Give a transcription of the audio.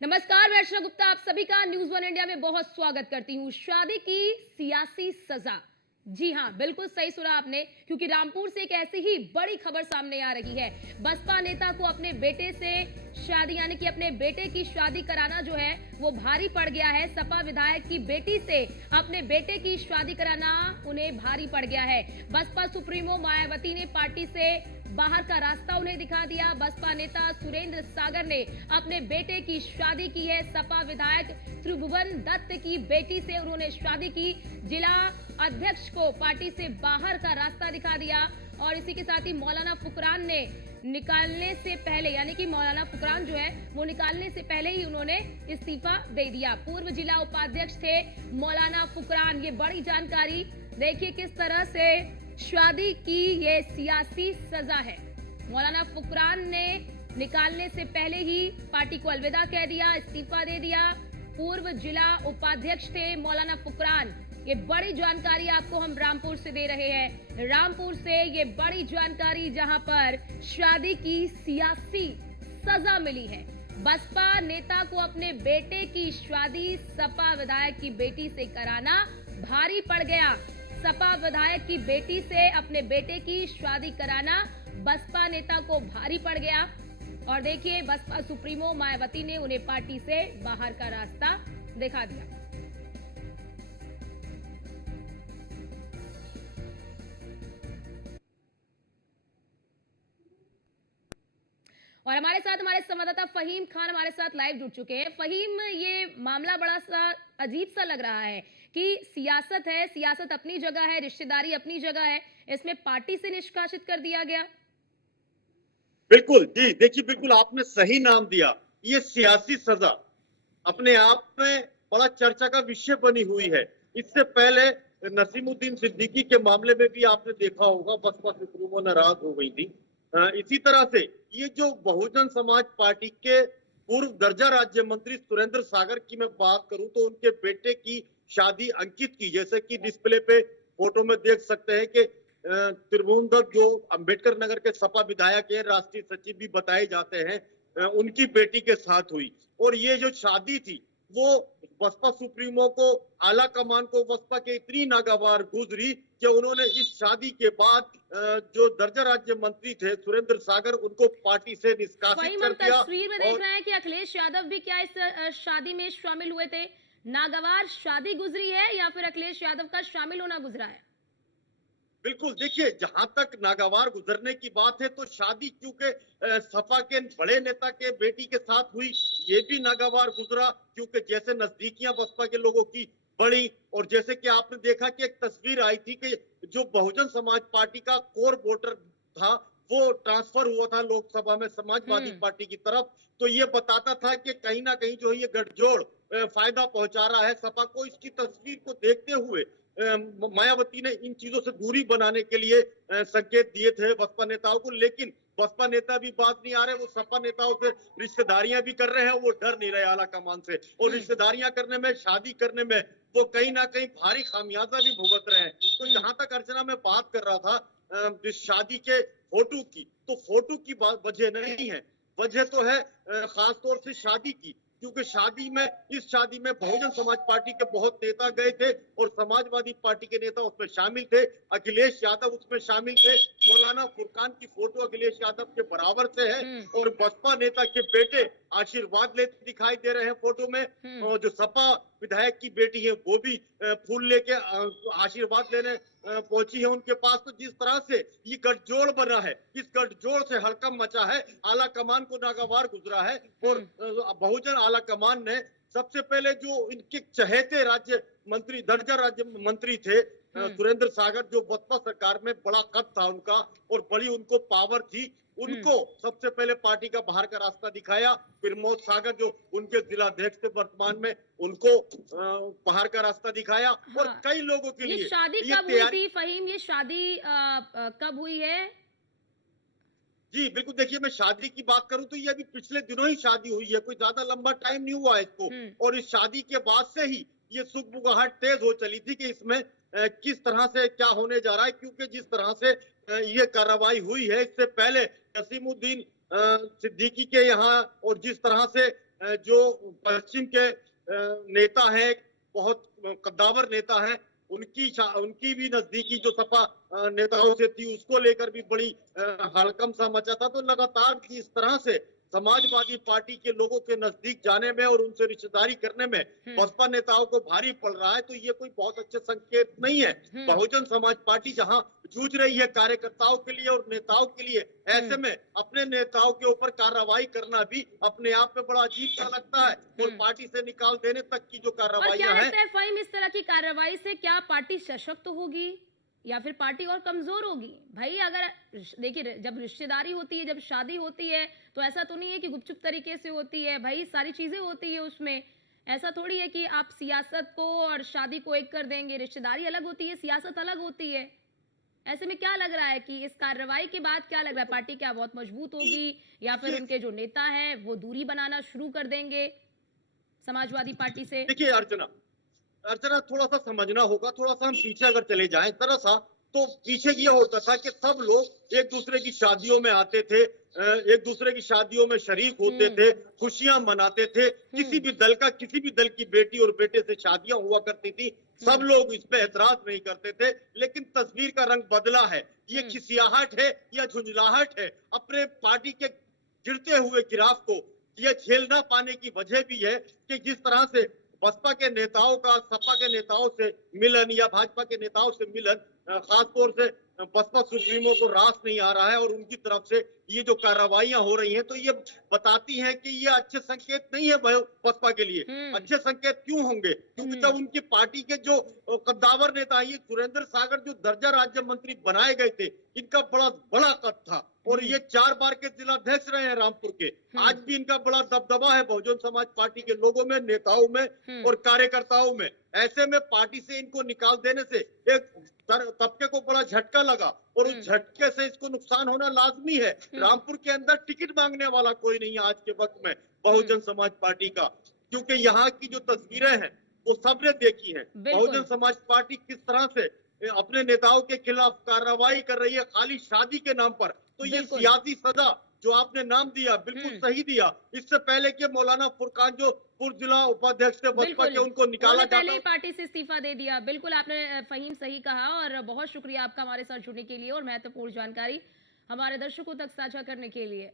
नमस्कार, मैं अर्चना गुप्ता आप सभी का न्यूज़ वन इंडिया में बहुत स्वागत करती हूँ। शादी की सियासी सजा। जी हाँ, बिल्कुल सही सुना आपने, क्योंकि रामपुर से एक ऐसी ही बड़ी खबर सामने आ रही है। बसपा नेता को अपने बेटे से शादी यानी कि अपने बेटे की शादी कराना जो है वो भारी पड़ गया है। सपा विधायक की बेटी से अपने बेटे की शादी कराना उन्हें भारी पड़ गया है। बसपा सुप्रीमो मायावती ने पार्टी से बाहर का रास्ता उन्हें दिखा दिया। बसपा नेता सुरेंद्र सागर ने अपने बेटे की शादी की है। सपा विधायक त्रिभुवन दत्त की बेटी से उन्होंने शादी की। जिला अध्यक्ष को पार्टी से बाहर का रास्ता दिखा दिया और इसी के साथ ही मौलाना फुकरान ने निकालने से पहले यानी कि मौलाना फुकरान जो है वो निकालने से पहले ही उन्होंने इस्तीफा दे दिया। पूर्व जिला उपाध्यक्ष थे मौलाना फुकरान। ये बड़ी जानकारी देखिए किस तरह से शादी की ये सियासी सजा है। मौलाना फुकरान ने निकालने से पहले ही पार्टी को अलविदा कह दिया, इस्तीफा दे दिया। पूर्व जिला उपाध्यक्ष थे मौलाना फुकरान। ये बड़ी जानकारी आपको हम रामपुर से दे रहे हैं। रामपुर से ये बड़ी जानकारी जहां पर शादी की सियासी सजा मिली है। बसपा नेता को अपने बेटे की शादी सपा विधायक की बेटी से कराना भारी पड़ गया। सपा विधायक की बेटी से अपने बेटे की शादी कराना बसपा नेता को भारी पड़ गया और देखिए बसपा सुप्रीमो मायावती ने उन्हें पार्टी से बाहर का रास्ता दिखा दिया। और हमारे साथ हमारे संवाददाता फहीम खान हमारे साथ लाइव जुड़ चुके हैं। फहीम, ये मामला बड़ा सा अजीब सा लग रहा है कि सियासत है, सियासत अपनी जगह है, रिश्तेदारी अपनी जगह है, इसमें पार्टी से निष्कासित कर दिया गया। बिल्कुल जी, देखिए बिल्कुल आपने सही नाम दिया। ये सियासी सजा अपने आप में बड़ा चर्चा का विषय बनी हुई है। इससे पहले नसीमुद्दीन सिद्दीकी के मामले में भी आपने देखा होगा, बसपा सुप्रीमो नाराज हो गई थी। इसी तरह से ये जो बहुजन समाज पार्टी के पूर्व दर्जा राज्य मंत्री सुरेंद्र सागर की मैं बात करूं तो उनके बेटे की शादी अंकित की, जैसे कि डिस्प्ले पे फोटो में देख सकते हैं कि त्रिभुवन दत्त जो अंबेडकर नगर के सपा विधायक है, राष्ट्रीय सचिव भी बताए जाते हैं, उनकी बेटी के साथ हुई। और ये जो शादी थी वो बसपा सुप्रीमो को, आला कमान को बसपा के इतनी नागवार गुजरी कि उन्होंने इस शादी के बाद जो दर्जा राज्य मंत्री थे सुरेंद्र सागर, उनको पार्टी से निष्कासित कर दिया। तस्वीर में देख रहे हैं कि अखिलेश यादव भी क्या इस शादी में शामिल हुए थे। नागवार शादी गुजरी है या फिर अखिलेश यादव का शामिल होना गुजरा है? बिल्कुल, देखिए जहां तक नागवार गुजरने की बात है तो शादी क्योंकि सपा के बड़े नेता के बेटी के साथ हुई, ये भी नागवार गुजरा क्योंकि जैसे नजदीकियां बसपा के लोगों की बढ़ी। और जैसे कि आपने देखा कि एक तस्वीर आई थी कि जो बहुजन समाज पार्टी का कोर वोटर था वो ट्रांसफर हुआ था लोकसभा में समाजवादी पार्टी की तरफ। तो ये बताता था कि कहीं ना कहीं जो है ये गठजोड़ फायदा पहुंचा रहा है सपा को। इसकी तस्वीर को देखते हुए मायावती ने इन चीजों से दूरी बनाने के लिए संकेत दिए थे बसपा नेताओं को, लेकिन बसपा नेता भी बात नहीं आ रहे। वो सपा नेताओं से रिश्तेदारियां भी कर रहे हैं, वो डर नहीं रहे आला कमान से। और रिश्तेदारियां करने में, शादी करने में वो कहीं ना कहीं भारी खामियाजा भी भुगत रहे हैं। तो जहां तक अर्चना में बात कर रहा था जिस शादी के फोटो की, तो फोटो की वजह नहीं है, वजह तो है खासतौर से शादी की, क्योंकि शादी में, इस शादी में बहुजन समाज पार्टी के बहुत नेता गए थे और समाजवादी पार्टी के नेता उसमें शामिल थे। अखिलेश यादव उसमें शामिल थे। मौलाना फुरकान की फोटो अखिलेश यादव के बराबर से है और बसपा नेता के बेटे आशीर्वाद लेते दिखाई दे रहे हैं फोटो में। और जो सपा विधायक की बेटी है वो भी फूल लेके आशीर्वाद लेने पहुंची है उनके पास। तो जिस तरह से ये गठजोड़ बना है, इस गठजोड़ से हड़कंप मचा है, आला कमान को नागवार गुजरा है। और बहुजन आला कमान ने सबसे पहले जो इनके चहेते राज्य मंत्री, दर्जा राज्य मंत्री थे सुरेंद्र सागर, जो बसपा सरकार में बड़ा कद था उनका और बड़ी उनको पावर थी, उनको सबसे पहले पार्टी का बाहर का रास्ता दिखाया। प्रमोद सागर जो उनके जिलाध्यक्ष थे वर्तमान में, उनको बाहर का रास्ता दिखाया। और कई लोगों के लिए ये शादी कब हुई थी फहीम? ये शादी कब हुई है? जी बिल्कुल, देखिए मैं शादी की बात करूं तो ये अभी पिछले दिनों ही शादी हुई है, कोई ज्यादा लंबा टाइम नहीं हुआ इसको। और इस शादी के बाद से ही ये सुगबुगाहट तेज हो चली थी कि इसमें किस तरह से क्या होने जा रहा है, क्योंकि जिस तरह से ये कार्रवाई हुई है, इससे पहले नसीमुद्दीन सिद्दीकी के यहाँ और जिस तरह से जो पश्चिम के नेता हैं, बहुत कद्दावर नेता हैं, उनकी भी नजदीकी जो सपा नेताओं से थी, उसको लेकर भी बड़ी हड़कंप सा मचा था। तो लगातार इस तरह से समाजवादी पार्टी के लोगों के नजदीक जाने में और उनसे रिश्तेदारी करने में बसपा नेताओं को भारी पड़ रहा है। तो ये कोई बहुत अच्छे संकेत नहीं है। बहुजन समाज पार्टी जहां जूझ रही है कार्यकर्ताओं के लिए और नेताओं के लिए, ऐसे में अपने नेताओं के ऊपर कार्रवाई करना भी अपने आप में बड़ा अजीब सा लगता है। और पार्टी से निकाल देने तक की जो और क्या कार्रवाइयां हैं, लगता है फ़हीम, इस तरह की कार्रवाई से क्या पार्टी सशक्त होगी या फिर पार्टी और कमजोर होगी? भाई अगर देखिए, जब रिश्तेदारी होती है, जब शादी होती है, तो ऐसा तो नहीं है कि गुपचुप तरीके से होती है। भाई सारी चीजें होती है उसमें। ऐसा थोड़ी है कि आप सियासत को और शादी को एक कर देंगे। रिश्तेदारी अलग होती है, सियासत अलग होती है। ऐसे में क्या लग रहा है कि इस कार्रवाई के बाद क्या लग रहा है, पार्टी क्या बहुत मजबूत होगी या फिर देखिए उनके जो नेता हैं वो दूरी बनाना शुरू कर देंगे समाजवादी पार्टी से? देखिए अर्चना, अर्चना थोड़ा सा समझना होगा, थोड़ा सा हम पीछे अगर चले जाएं जरा सा, तो पीछे ये होता था कि सब लोग एक दूसरे की शादियों में आते थे, एक दूसरे की शादियों में शरीक होते थे, खुशियां मनाते थे। किसी भी दल का, किसी भी दल की बेटी और बेटे से शादियां हुआ करती थी, सब लोग इस पे एतराज नहीं करते थे। लेकिन तस्वीर का रंग बदला है। ये खिसियाहट है या झुंझलाहट है? अपने पार्टी के गिरते हुए गिराफ को ये झेल ना पाने की वजह भी है कि जिस तरह से बसपा के नेताओं का सपा के नेताओं से मिलन या भाजपा के नेताओं से मिलन, खासतौर से बसपा सुप्रीमो को रास नहीं आ रहा है और उनकी तरफ से ये जो कार्रवाइयां हो रही हैं, तो ये बताती हैं कि ये अच्छे संकेत नहीं है बसपा के लिए। अच्छे संकेत क्यों होंगे? क्योंकि जब उनकी पार्टी के जो कद्दावर नेता, ये सुरेंद्र सागर जो दर्जा राज्य मंत्री बनाए गए थे, इनका बड़ा बड़ा कद था और ये 4 बार के जिलाध्यक्ष रहे हैं रामपुर के। आज भी इनका बड़ा दबदबा है बहुजन समाज पार्टी के लोगों में, नेताओं में और कार्यकर्ताओं में। ऐसे में पार्टी से इनको निकाल देने से एक तबके को बड़ा झटका लगा और उस झटके से इसको नुकसान होना लाजमी है। रामपुर के अंदर टिकट मांगने वाला कोई नहीं है आज के वक्त में बहुजन समाज पार्टी का, क्योंकि यहाँ की जो तस्वीरें हैं वो सबने देखी है। बहुजन समाज पार्टी किस तरह से अपने नेताओं के खिलाफ कार्रवाई कर रही है खाली शादी के नाम पर। तो ये सियासी सजा जो आपने नाम दिया, बिल्कुल सही दिया। इससे पहले कि मौलाना फुरकान जो पूर्व जिला उपाध्यक्ष थे बसपा के, उनको निकाला जाता, पहले ही पार्टी से इस्तीफा दे दिया। बिल्कुल आपने फ़हीम सही कहा और बहुत शुक्रिया आपका हमारे साथ जुड़ने के लिए और महत्वपूर्ण जानकारी हमारे दर्शकों तक साझा करने के लिए।